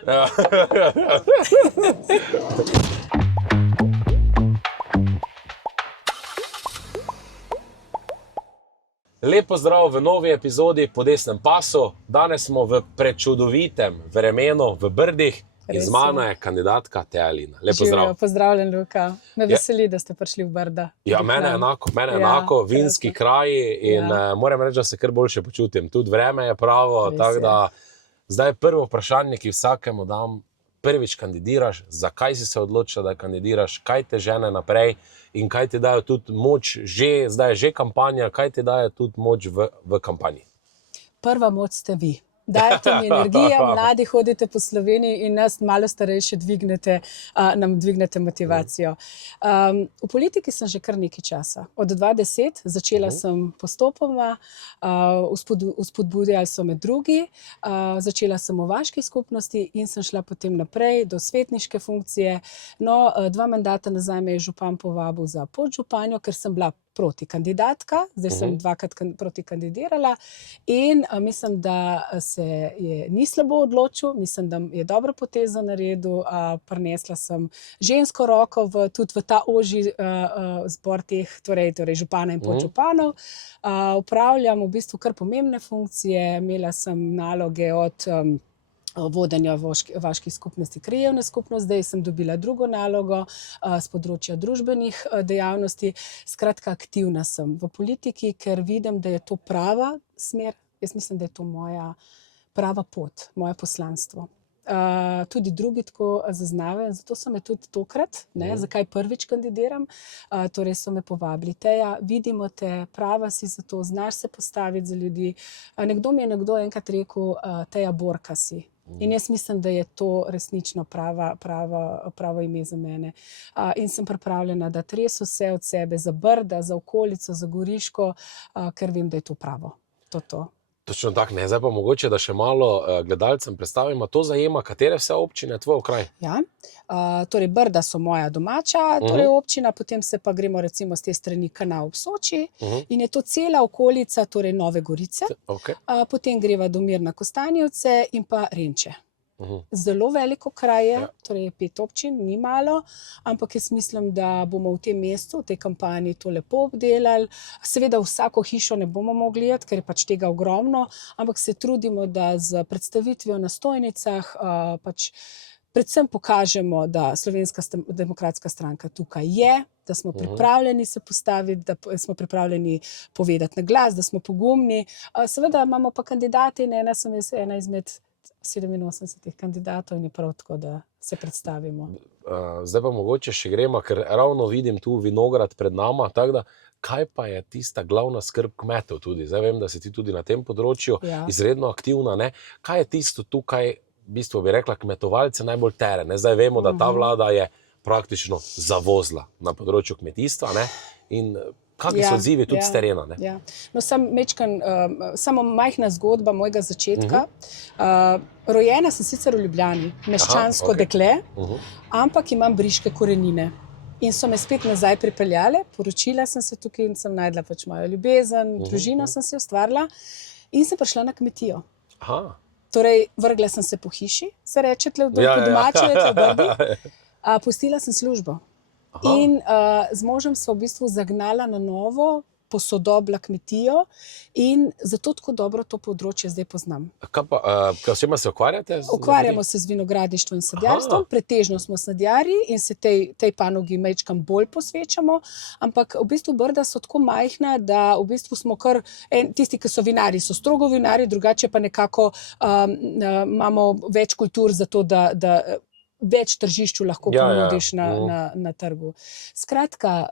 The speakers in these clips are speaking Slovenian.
Lep pozdrav v novi epizodi Po desnem pasu. Danes smo v prečudovitem vremenu v Brdih in z mano je kandidatka Teja Lina. Lep pozdrav. Živijo, pozdravljen, Luka. Me veseli, da ste prišli v Brda. Ja, mene enako, vinski kraji in moram reči, da se kar boljše počutim. Tudi vreme je pravo, tako da zdaj prvo vprašanje, ki vsakemu dam, prvič kandidiraš, zakaj si se odločila, da kandidiraš, kaj te žene naprej in kaj ti dajo tudi moč, zdaj je že kampanja, kaj ti daje tudi moč v kampanji? Prva moč ste vi. Dajete mi energijo, mladi hodite po Sloveniji in nas malo starejše nam dvignete motivacijo. V politiki sem že kar nekaj časa. Od 2010 začela sem postopoma, vzpodbujali so me drugi, začela sem v vaški skupnosti in sem šla potem naprej do svetniške funkcije. No, 2 mandata nazaj me je župan povabil za podžupanjo, ker sem bila protikandidatka, zdaj sem 2-krat protikandidirala in mislim, da se ni slabo odločil, mislim, da je dobro potezo naredil, prinesla sem žensko roko tudi v ta ožji zbor teh, torej župana in podžupanov. Upravljam v bistvu kar pomembne funkcije, imela sem naloge od vodenja vaških skupnosti, krajevne skupnosti, zdaj sem dobila drugo nalogo z področja družbenih dejavnosti. Skratka, aktivna sem v politiki, ker vidim, da je to prava smer. Jaz mislim, da je to moja prava pot, moje poslanstvo. Tudi drugi tako zaznavajo, zato so me tudi tokrat, zakaj prvič kandidiram, torej so me povabili. Teja, vidimo te, prava si za to, znaš se postaviti za ljudi. Nekdo mi je enkrat rekel, Teja, borka si. In jaz mislim, da je to resnično pravo ime za mene. In sem pripravljena dati res vse od sebe za Brda, za okolico, za Goriško, ker vem, da je to pravo. To. Točno tako, ne. Zdaj pa mogoče, da še malo gledalcem predstavimo, to zajema katere vse občine tvoj okraj? Ja, torej Brda so moja domača, torej občina, potem se pa gremo recimo z te strani Kanal ob Soči in je to cela okolica, torej Nove Gorice, potem greva do Mirna Kostanjevce in pa Renče. Zelo veliko kraje, torej 5 občin, ni malo, ampak jaz mislim, da bomo v tem mestu, v tej kampanji to lepo obdelali. Seveda vsako hišo ne bomo mogli iti, ker je pač tega ogromno, ampak se trudimo, da z predstavitvijo na stojnicah pač predvsem pokažemo, da Slovenska demokratska stranka tukaj je, da smo pripravljeni se postaviti, da smo pripravljeni povedati na glas, da smo pogumni. Seveda imamo pa kandidate in ena izmed 87 kandidatov in je prav tako, da se predstavimo. Zdaj pa mogoče še gremo, ker ravno vidim tu vinograd pred nama, tako da kaj pa je tista glavna skrb kmetov tudi? Zdaj vem, da si ti tudi na tem področju izredno aktivna, ne? Kaj je tisto tukaj, v bistvu bi rekla, kmetovalce najbolj tere, ne? Zdaj vemo, da ta vlada je praktično zavozla na področju kmetijstva, ne? In kakšni so odzivi tudi s terena, ne? Ja. No, samo majhna zgodba mojega začetka. Rojena sem sicer v Ljubljani, meščansko dekle, ampak imam briške korenine. In so me spet nazaj pripeljale, poročila sem se tukaj in sem našla pač mojo ljubezen, družino sem si ustvarila in sem prišla na kmetijo. Torej, vrgla sem se po hiši, se reče po domače, v Brdih, pustila sem službo. In z možem sva v bistvu zagnala na novo, posodobila kmetijo in zato tako dobro to področje zdaj poznam. S čim se ukvarjate? Ukvarjamo se z vinogradništvom in sadjarstvom, pretežno smo sadjarji in se tej panogi majčkam bolj posvečamo, ampak v bistvu Brda so tako majhna, da v bistvu smo kar tisti, ki so vinarji, so strogo vinarji, drugače pa nekako imamo več kultur za to, da več tržišču lahko ponudiš na trgu. Skratka,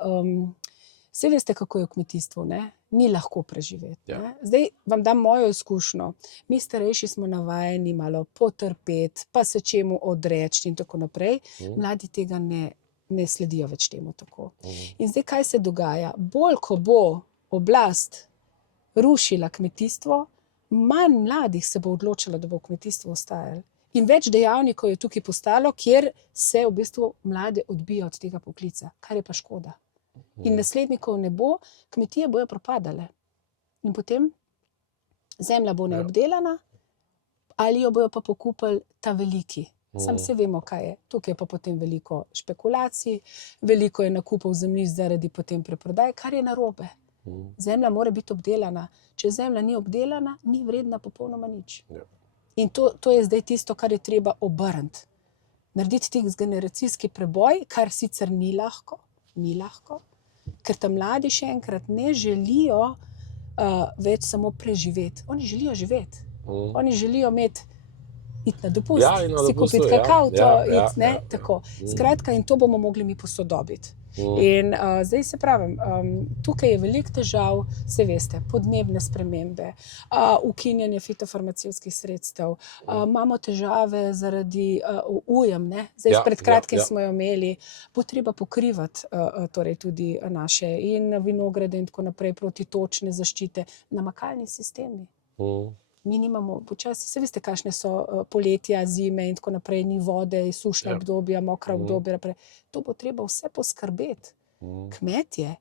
saj veste, kako je v kmetijstvu, ne? Ni lahko preživeti. Zdaj vam dam mojo izkušnjo. Mi starejši smo navajeni malo potrpeti, pa se čemu odreči in tako naprej. Mladi tega ne sledijo več temu tako. In zdaj, kaj se dogaja? Bolj, ko bo oblast rušila kmetijstvo, manj mladih se bo odločilo, da bo v kmetijstvu ostajalo. In več dejavnikov je tukaj postalo, kjer se v bistvu mlade odbija od tega poklica, kar je pa škoda. In naslednikov ne bo, kmetije bojo propadale. In potem zemlja bo neobdelana, ali jo bojo pa pokupili ta veliki, Sam se vemo, kaj je. Tukaj je pa potem veliko špekulacij, veliko je nakupov zemljišč zaradi potem preprodaje, kar je narobe. Zemlja mora biti obdelana. Če zemlja ni obdelana, ni vredna popolnoma nič. Ja. In to je zdaj tisto, kar je treba obrniti. Narediti tih generacijski preboj, kar sicer ni lahko, ker ta mladi še enkrat ne želijo več samo preživeti. Oni želijo živeti. Oni želijo iti na dopust, si kupiti kakavto, tako. Skratka, in to bomo mogli mi posodobiti. In zdaj se pravim, tukaj je veliko težav, se veste, podnebne spremembe, ukinjanje fitofarmacevtskih sredstev, imamo težave zaradi ujem, ne? Zdaj pred kratkim smo jo imeli, bo treba pokrivati torej tudi naše in vinograde in tako naprej proti točne zaščite, namakalni sistemi. Mi nimamo počasi, se veste, kakšne so poletja, zime in tako naprej, ni vode, sušna obdobja, mokra obdobja, to bo treba vse poskrbeti. Kmetje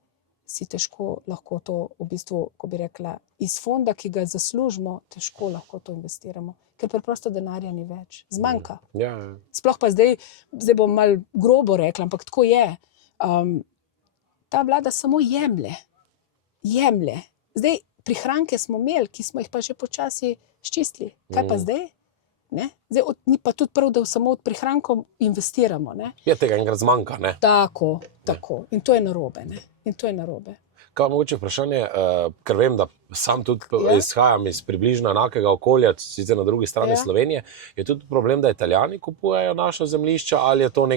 si težko lahko to v bistvu, ko bi rekla, iz fonda, ki ga zaslužimo, težko lahko to investiramo, ker preprosto denarja ni več, zmanjka. Sploh pa zdaj bom malo grobo rekla, ampak tako je. Ta vlada samo jemlje. Zdaj, prihranke smo imeli, ki smo jih pa že počasi sčistili. Kaj pa zdaj? Ne? Zdaj, ni pa tudi prav, da samo od prihrankov investiramo. Ne? Je tega enkrat zmanjka, ne? Tako. In to je narobe, ne? Kaj mogoče vprašanje, ker vem, da sam tudi izhajam iz približno enakega okolja, sicer na drugi strani Slovenije, je tudi problem, da Italijani kupujejo naša zemljišča, ali je to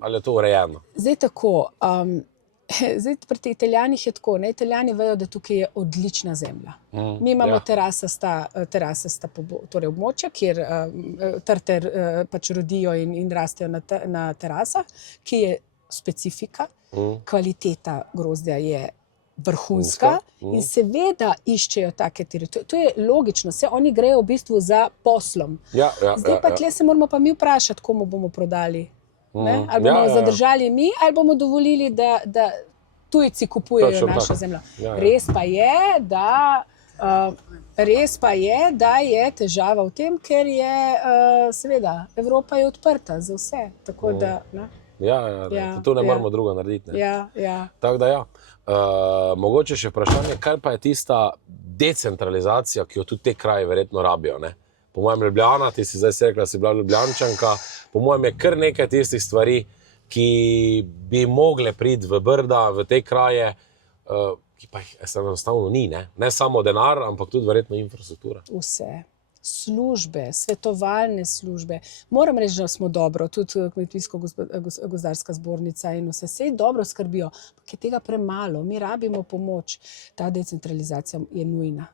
ali je to urejeno? Zdaj tako, zdaj pri Italijanih je tako, ne? Italijani vejo, da tukaj je odlična zemlja. Mi imamo terasasta torej območja, kjer trte pač rodijo in rastejo na terasah, ki je specifika, kvaliteta grozdja je vrhunska in seveda iščejo take teritorije. To je logično, se oni grejo v bistvu za poslom. Zdaj pa tle se moramo pa mi vprašati, komu bomo prodali. Ali bomo zadržali mi, ali bomo dovolili, da tujci kupujejo našo zemljo. Res pa je, da je težava v tem, ker je seveda Evropa je odprta za vse. Tako da, to ne moramo drugo narediti. Tako da mogoče še vprašanje, kaj pa je tista decentralizacija, ki jo tudi te kraji verjetno rabijo, ne? Po mojem Ljubljana, ti si zdaj si rekla, si bila Ljubljančanka, po mojem je kar nekaj tistih stvari, ki bi mogle priti v Brda, v te kraje, ki pa jih enostavno ni, ne? Ne samo denar, ampak tudi verjetno infrastruktura. Vse. Službe, svetovalne službe. Moram reči, da smo dobro, tudi Kmetijsko-gozdarska zbornica in vse dobro skrbijo, ampak je tega premalo. Mi rabimo pomoč. Ta decentralizacija je nujna.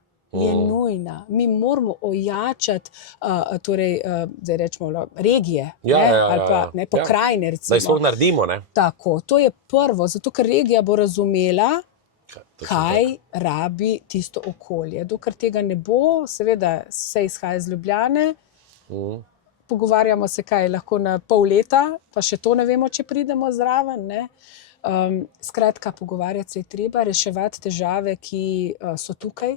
Mi moramo ojačati, torej, zdaj rečemo, regije, ali pa pokrajine, recimo. Da jih sploh naredimo, ne? Tako, to je prvo, zato ker regija bo razumela, kaj rabi tisto okolje. Dokler tega ne bo, seveda se izhaja iz Ljubljane, pogovarjamo se kaj lahko na pol leta, pa še to ne vemo, če pridemo zraven, ne? Skratka, pogovarjati se je treba, reševati težave, ki so tukaj.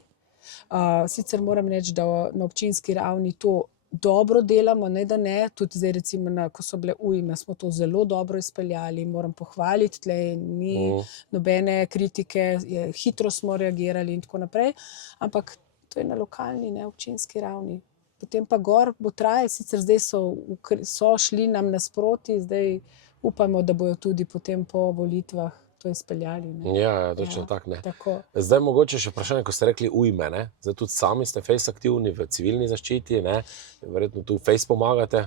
Sicer moram reči, da na občinski ravni to dobro delamo, ne da ne, tudi zdaj recimo, ko so bile ujme, smo to zelo dobro izpeljali, moram pohvaliti, tle ni nobene kritike, hitro smo reagirali in tako naprej, ampak to je na lokalni, ne občinski ravni. Potem pa gor bo trajalo, sicer zdaj so šli nam nasproti, zdaj upamo, da bojo tudi potem po volitvah to izpeljali. Točno tako, ne. Zdaj mogoče še vprašanje, ko ste rekli ujme, ne? Zdaj tudi sami ste fejs aktivni v civilni zaščiti, ne? Verjetno tu fejs pomagate.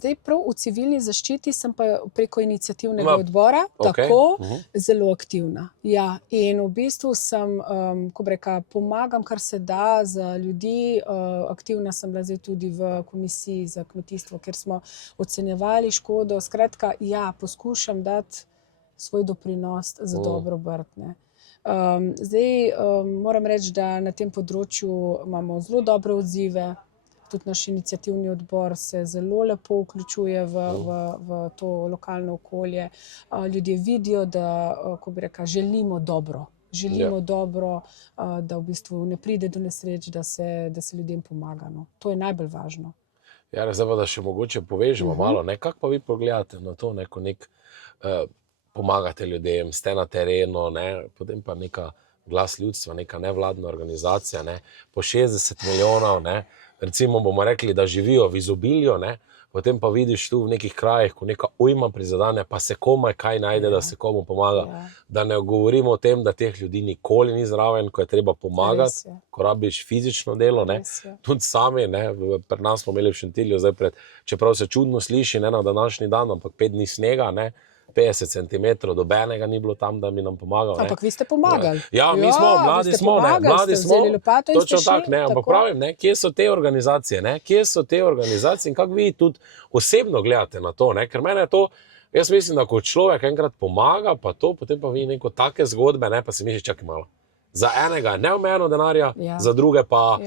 Zdaj prav v civilni zaščiti sem pa preko iniciativnega odbora, zelo aktivna. In v bistvu sem, ko bi rekla, pomagam, kar se da za ljudi. Aktivna sem bila zdaj tudi v komisiji za kmetijstvo, kjer smo ocenjevali škodo. Skratka, poskušam dati svoj doprinos za dobro Brd, ne. Zdaj moram reči, da na tem področju imamo zelo dobre odzive, tudi naš iniciativni odbor se zelo lepo vključuje v to lokalno okolje. Ljudje vidijo, da, ko bi rekla, želimo dobro, da v bistvu ne pride do nesreč, da se ljudem pomaga, no. To je najbolj važno. Ja, zdaj pa, da še mogoče povežemo malo, kako pa vi pogledate na to, ko pomagate ljudem, ste na terenu, potem pa neka Glas ljudstva, neka nevladna organizacija, po 60 milijonov, recimo bomo rekli, da živijo v izobilju, potem pa vidiš tu v nekih krajih, ko neka ujma prizadene, pa se komaj kaj najde, da se komu pomaga. Da ne govorimo o tem, da teh ljudi nikoli ni zraven, ko je treba pomagati, ko rabiš fizično delo. Tudi sami, pri nas smo imeli v Šentilju, čeprav se čudno sliši, na današnji dan, ampak 5 dni snega, 50 centimetrov, dobenega ni bilo tam, da bi nam pomagal. Ampak vi ste pomagali. Ja, mi smo, mladi smo, točno tako, ampak pravim, kje so te organizacije, kje so te organizacije in kako vi tudi osebno gledate na to, ker mene je to, jaz mislim, da ko človek enkrat pomaga, pa to, potem pa vi neko take zgodbe, pa si misliš, čakaj malo. Za enega je neomejeno denarja, za druge pa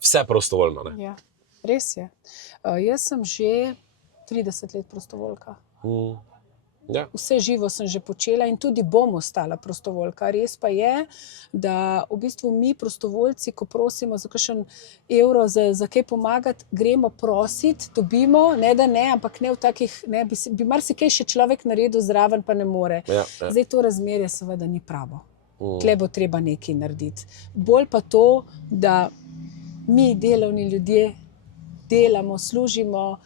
vse prostovoljno. Ja, res je. Jaz sem že 30 let prostovoljka. Ja. Vse živo sem že počela in tudi bom ostala prostovoljka. Res pa je, da v bistvu mi prostovoljci, ko prosimo za kakšen evro, za kaj pomagati, gremo prositi, dobimo, ne da ne, ampak ne v takih, bi marsikaj še človek naredil zraven, pa ne more. Zdaj to razmerje seveda ni pravo. Tle bo treba nekaj narediti. Bolj pa to, da mi delovni ljudje delamo, služimo,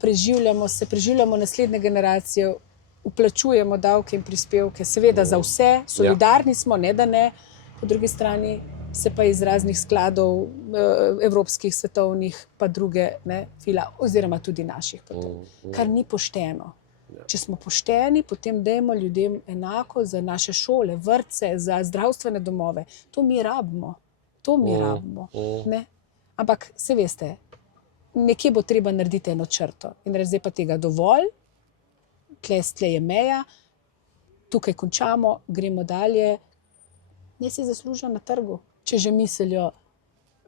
preživljamo naslednje generacije, vplačujemo davke in prispevke, seveda za vse, solidarni smo, ne da ne, po drugi strani se pa iz raznih skladov, evropskih, svetovnih, pa druge, fila, oziroma tudi naših potem, kar ni pošteno. Če smo pošteni, potem dajmo ljudem enako za naše šole, vrtce, za zdravstvene domove. To mi rabimo. Ampak, se veste, nekje bo treba narediti eno črto in reči, zdaj pa tega dovolj, tle je meja, tukaj končamo, gremo dalje. Naj si zaslužijo na trgu, če že mislijo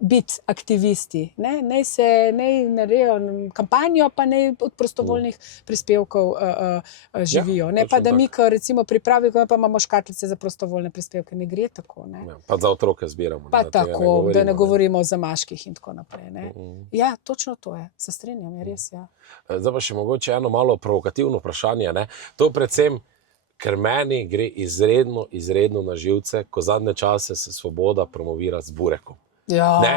biti aktivisti. Naj naredijo kampanjo, pa naj od prostovoljnih prispevkov živijo. Ne pa, da mi, ko recimo pripravimo, pa imamo škatlice za prostovoljne prispevke. Ne gre tako. Pa za otroke zbiramo. Pa tako, da ne govorimo o zamaških in tako naprej. Ja, točno to je. Se strinjam, je res, ja. Zdaj pa še mogoče eno malo provokativno vprašanje. To predvsem, ker meni gre izredno na živce, ko zadnje čase se Svoboda promovira z burekom.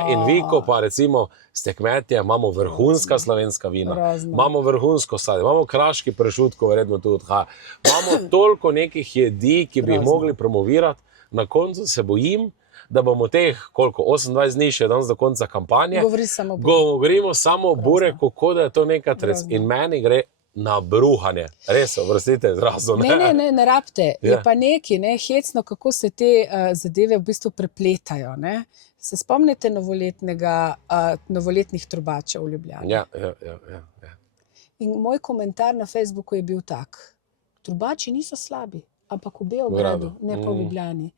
In vi, ko pa recimo ste kmetje, imamo vrhunska slovenska vina, imamo vrhunsko sadje, imamo kraški pršut, ko verjetno tudi odhaja. Imamo toliko nekih jedi, ki bi jih mogli promovirati, na koncu se bojim, da bomo teh, 28 dni še danes do konca kampanje, govorimo samo o bureku, kot da je to neka in meni gre na bruhanje. Res, oprostite izrazu. Ne rabite. Je pa nekaj, hecno, kako se te zadeve v bistvu prepletajo. Se spomnite novoletnih trubačev v Ljubljani? Ja. In moj komentar na Facebooku je bil tak. Trubači niso slabi, ampak v Beogradu, ne pa v Ljubljani.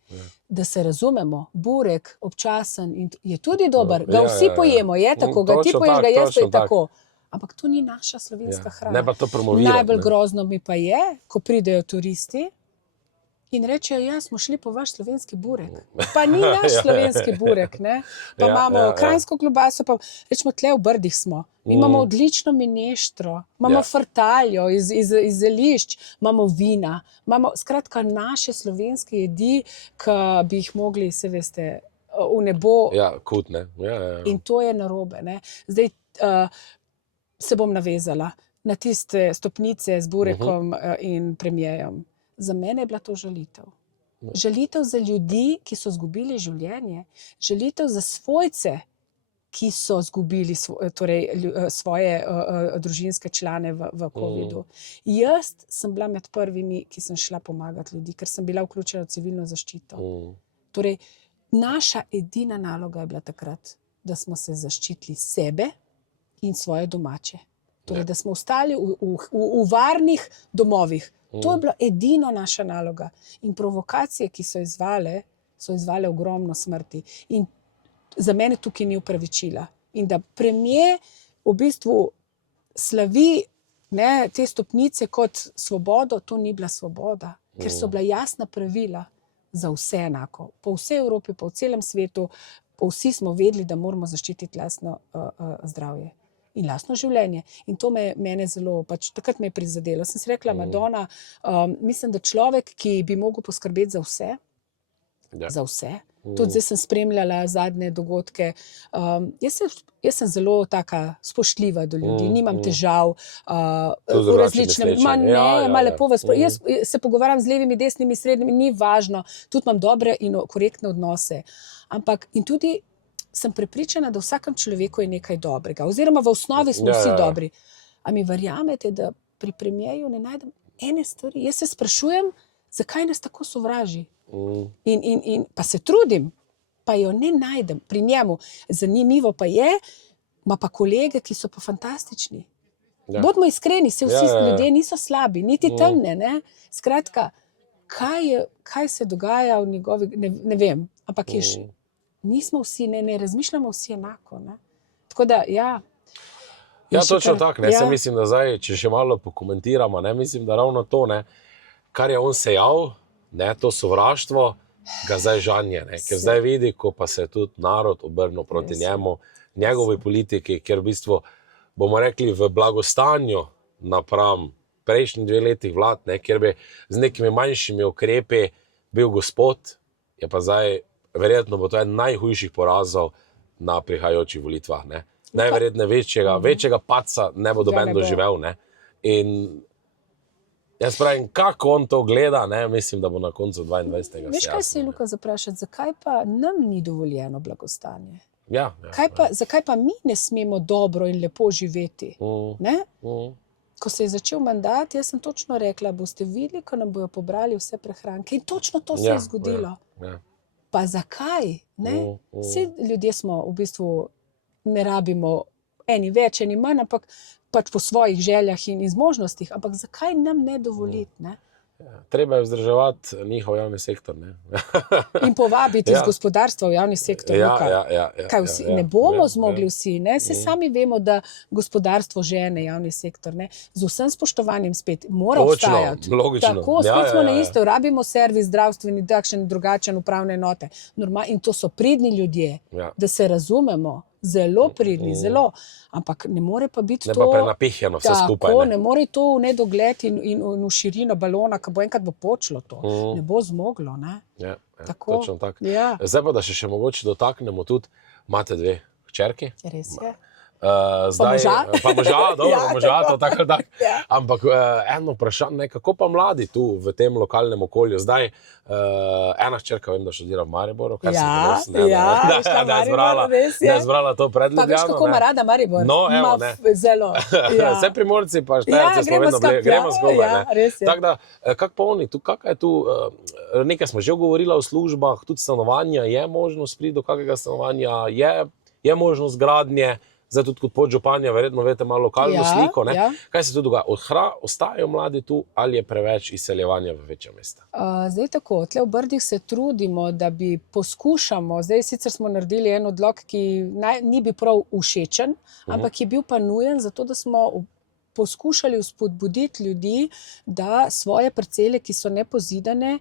Da se razumemo, burek, občasen, je tudi dober. Ga vsi pojemo, je tako. Ga ti poješ, ga jaz to je tako. Ampak to ni naša slovenska hrana. Ne pa to promovirati. Najbolj grozno mi pa je, ko pridejo turisti in rečejo, ja, smo šli po vaš slovenski burek. Pa ni naš slovenski burek, Pa imamo kranjsko klobaso, pa rečemo, tle v Brdih smo. Mi imamo odlično mineštro, imamo frtaljo iz zelišč, imamo vina, imamo skratka naše slovenske jedi, ki bi jih mogli, se veste, v nebo. Ja, kut, ne. In to je narobe, Zdaj, se bom navezala na tiste stopnice z burekom in premijejem. Za mene je bila to žalitev. Žalitev za ljudi, ki so izgubili življenje. Žalitev za svojce, ki so izgubili svoje družinske člane v covidu. Jaz sem bila med prvimi, ki sem šla pomagati ljudi, ker sem bila vključena v civilno zaščito. Torej, naša edina naloga je bila takrat, da smo se zaščitili sebe in svoje domače. Torej, da smo ostali v varnih domovih. To je bila edino naša naloga. In provokacije, ki so izvale ogromno smrti. In za mene tukaj ni upravičila. In da premier v bistvu slavi te stopnice kot svobodo, to ni bila svoboda. Ker so bila jasna pravila za vse enako. Po vsej Evropi, po celem svetu, vsi smo vedeli, da moramo zaščititi lastno zdravje. in lastno življenje. In to mene zelo, pač takrat me je prizadelo. Sem si rekla, Madonna, mislim, da človek, ki bi mogel poskrbeti za vse, za vse. Tudi zdaj sem spremljala zadnje dogodke. Jaz sem zelo taka spoštljiva do ljudi, nimam težav v različnem. Lepo vas. Jaz se pogovarjam z levimi, desnimi, srednjimi, ni važno. Tudi imam dobre in korektne odnose. Ampak in tudi sem prepričana, da v vsakem človeku je nekaj dobrega. Oziroma v osnovi smo vsi dobri. A mi verjamete, da pri premierju ne najdem ene stvari? Jaz se sprašujem, zakaj nas tako sovraži? In pa se trudim, pa jo ne najdem pri njemu. Zanimivo pa je, ima pa kolege, ki so pa fantastični. Bodimo iskreni, se vsi ljudje niso slabi, niti temne, ne? Skratka, kaj se dogaja v njegovi, ne vem, ampak nismo vsi, ne razmišljamo vsi enako, ne? Tako da, ja. Ja, točno tako, ne, se mislim, da zdaj, če še malo pokomentiramo, ne, mislim, da ravno to, ne, kar je on sejal, ne, to sovraštvo, ga zdaj žanje, ne, ker zdaj vidi, ko pa se tudi narod obrnil proti njemu, njegovi politiki, ker v bistvu, bomo rekli, v blagostanju napram prejšnji 2 letih vlad, ne, kjer bi z nekimi manjšimi ukrepi bil gospod, je pa zdaj, verjetno bo to eden najhujših porazov na prihajajočih volitvah, ne. Najverjetneje večjega padca ne bo noben doživel, ne. In jaz pravim, kako on to gleda, ne, mislim, da bo na koncu 22. Veš, kaj se je Luka zaprašati, zakaj pa nam ni dovoljeno blagostanje? Ja. Zakaj pa mi ne smemo dobro in lepo živeti? Ne? Ko se je začel mandat, jaz sem točno rekla, boste videli, ko nam bojo pobrali vse prehranke. In točno to se je zgodilo. Pa zakaj? Vsi ljudje smo v bistvu, ne rabimo eni več, eni manj, ampak pač po svojih željah in zmožnostih. Ampak zakaj nam ne dovoliti, ne? Treba je vzdrževati njihov javni sektor, ne. In povabiti iz gospodarstva v javni sektor. Kaj vsi, ne bomo zmogli vsi, ne? Se sami vemo, da gospodarstvo žene javni sektor, ne? Z vsem spoštovanjem spet mora obstajati. Logično. Tako, spet smo na isto, rabimo servis, zdravstveni, takšen, drugačen, upravne enote. In to so pridni ljudje, da se razumemo. Zelo pridni, zelo. Ampak ne more pa biti to... Ne pa prenapihjeno vse skupaj. Tako, ne more to v nedogled in v širino balona, ko bo enkrat bo počlo to. Ne bo zmoglo, ne? Tako. Točno tako. Zdaj pa, da še mogoče dotaknemo tudi, imate 2 hčerki. Res je. Pa moža, dobro, moža, to tako. Ampak eno vprašanje, kako pa mladi tu v tem lokalnem okolju? Zdaj, ena hčerka, vem, da študira v Mariboru, kar sem ne zbrala to pred Ljubljano. Pa veš, kako ima rada Maribor? No, evo, ne. Zelo. Vse Primorci pa Štajerci smo vedno gremo skupaj, ne. Tako da, kako pa oni, kakaj je tu, nekaj smo že govorila o službah, tudi stanovanja, je možnost priti do kakega stanovanja, je možnost gradnje. Zdaj tudi kot podžupanja, verjetno veste malo lokalno sliko, ne? Kaj se tu dogaja? Ostajajo mladi tu ali je preveč izseljevanja v večja mesta? Zdaj tako, tle v Brdih se trudimo, da bi poskušamo, zdaj sicer smo naredili en odlok, ki ni bil prav všečen, ampak je bil pa nujen, zato da smo poskušali vzpodbuditi ljudi, da svoje parcele, ki so nepozidane,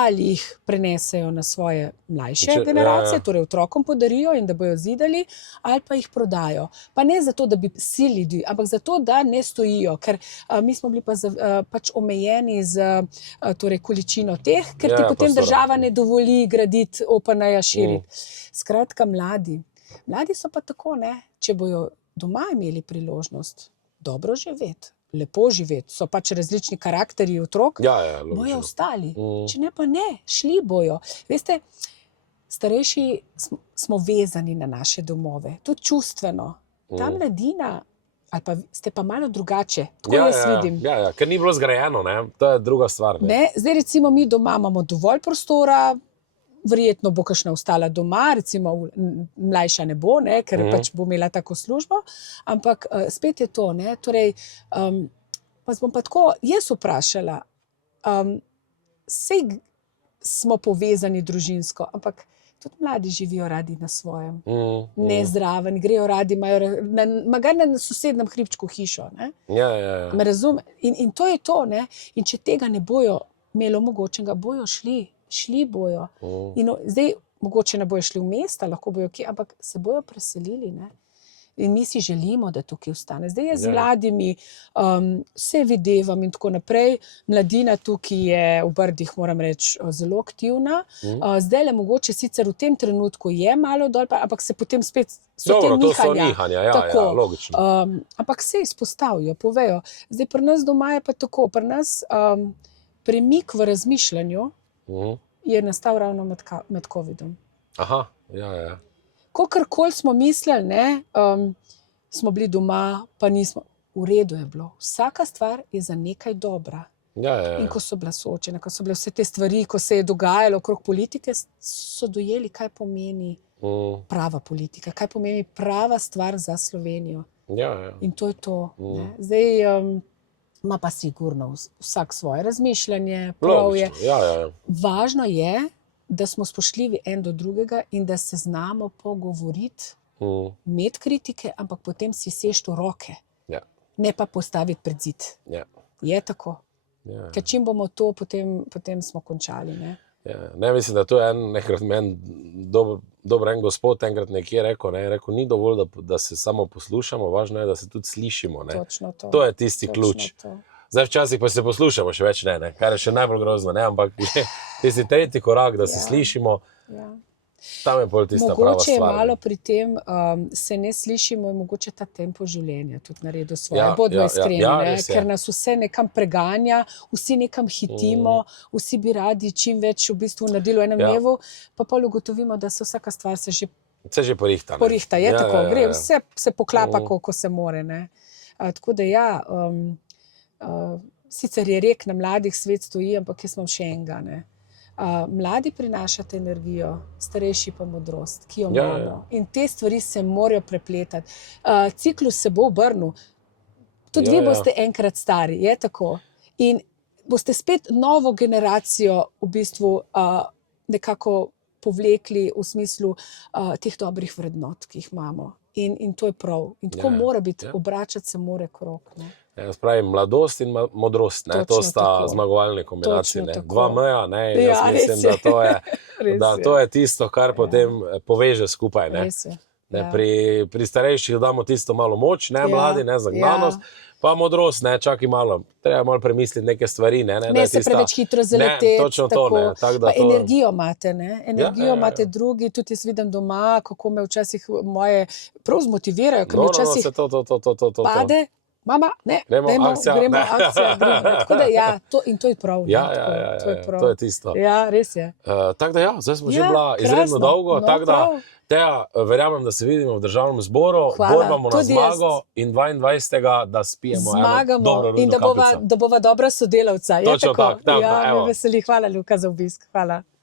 ali jih prenesejo na svoje mlajše generacije, torej otrokom podarijo in da bojo zidali, ali pa jih prodajo. Pa ne zato, da bi silili ljudi, ampak zato, da ne stojijo, ker mi smo bili pa pač omejeni z torej količino teh, ker ti potem država ne dovoli graditi OPN-ja, širiti. Skratka, mladi so pa tako, ne, če bojo doma imeli priložnost dobro živeti, lepo živeti, so pač različni karakterji otrok, bojo ostali. Če ne pa ne, šli bojo. Veste, starejši smo vezani na naše domove, tudi čustveno. Ta mladina, ali pa ste pa malo drugače, tako jaz vidim. Ker ni bilo zgrajeno, ne, to je druga stvar. Ne, zdaj recimo mi doma imamo dovolj prostora, verjetno bo kakšna ostala doma, recimo mlajša ne bo, ne, ker pač bo imela tako službo, ampak spet je to, ne, torej, pa bom pa tako jaz vprašala, sej smo povezani družinsko, ampak tudi mladi živijo radi na svojem, nezdraven, grejo radi, imajo magar na sosednem hribčku hišo, ne. Me razume? In to je to, ne, in če tega ne bojo imeli omogočenega, bojo šli bojo. In zdaj, mogoče ne bojo šli v mesta, lahko bojo kje, ampak se bojo preselili, ne. In mi si želimo, da tukaj ostane. Zdaj jaz z Ja. mladimi se videvam in tako naprej. Mladina tukaj je v Brdih, moram reči, zelo aktivna. Zdaj le mogoče sicer v tem trenutku je malo dol, ampak se potem spet so Dobro, te to so nihanja. nihanja, ja, Tako. ja, logično. Ampak se izpostavijo, povejo. Zdaj pri nas doma je pa tako, pri nas premik v razmišljanju je nastal ravno med covidom. Aha, ja. Kolikor smo mislili, ne, smo bili doma, pa nismo. V redu je bilo. Vsaka stvar je za nekaj dobra. Ja. In ko so bila soočena, ko so bile vse te stvari, ko se je dogajalo okrog politike, so dojeli, kaj pomeni prava politika, kaj pomeni prava stvar za Slovenijo. Ja. In to je to. Ne. Zdaj ima pa sigurno vsak svoje razmišljanje, prav je. Ja. Važno je, da smo spoštljivi en do drugega in da se znamo pogovoriti, imeti kritike, ampak potem si seči v roke, ne pa postaviti pred zid. Je tako. Ker čim bomo to, potem smo končali. Ne? Ne, mislim, da to je nekrat meni dober en gospod enkrat nekje rekel, ni dovolj, da se samo poslušamo, važno je, da se tudi slišimo. Ne? Točno to. To je tisti ključ. Zdaj včasih pa se poslušamo še več ne, kar je še najbolj grozno, ne? Ampak tisti tretji korak, da se slišimo, tam je pol tista prava mogoče stvar. Mogoče malo pri tem se ne slišimo in mogoče ta tempo življenja tudi naredil svoje. Bodimo iskreni, ker nas vse nekam preganja, vsi nekam hitimo, vsi bi radi čim več v bistvu naredili v enem dnevu, pa pol ugotovimo, da se vsaka stvar se že porihta. Porihta, je tako, gre, vse se poklapa, ko se more. Ne? Tako da sicer je rek na mladih svet stoji, ampak jaz imam še enega, ne. Mladi prinašate energijo, starejši pa modrost, ki jo imamo. In te stvari se morajo prepletati. Ciklus se bo obrnil. Tudi vi boste enkrat stari, je tako. In boste spet novo generacijo v bistvu nekako povlekli v smislu teh dobrih vrednot, ki jih imamo. In to je prav. In tako mora biti, obračati se more krog. Ne. Jaz pravim, mladost in modrost, ne? To sta zmagovalne kombinacije. Dva meja, ne? Jaz mislim, da to je tisto, kar potem poveže skupaj. Ne? Res je. Pri starejših damo tisto malo moč, ne mladi, ne zagnanost, pa modrost, ne, čakaj malo, treba malo premisliti neke stvari. Ne se preveč hitro zaleteti. Točno to, ne. Pa energijo imate, ne. Energijo imate drugi, tudi jaz vidim doma, kako me včasih moje prav zmotivirajo, ker mi včasih pade. Mama, ne, gremo akcija. Tako da in to je prav. To je tisto. Ja, res je. Tako da zdaj smo že bila izredno dolgo, tako da Teja, verjamem, da se vidimo v Državnem zboru, borbamo na zmago in 22. da spijemo eno dobro rudno kapljico. In da bova dobra sodelavca. Točno tako. Me veseli. Hvala, Luka, za obisk. Hvala.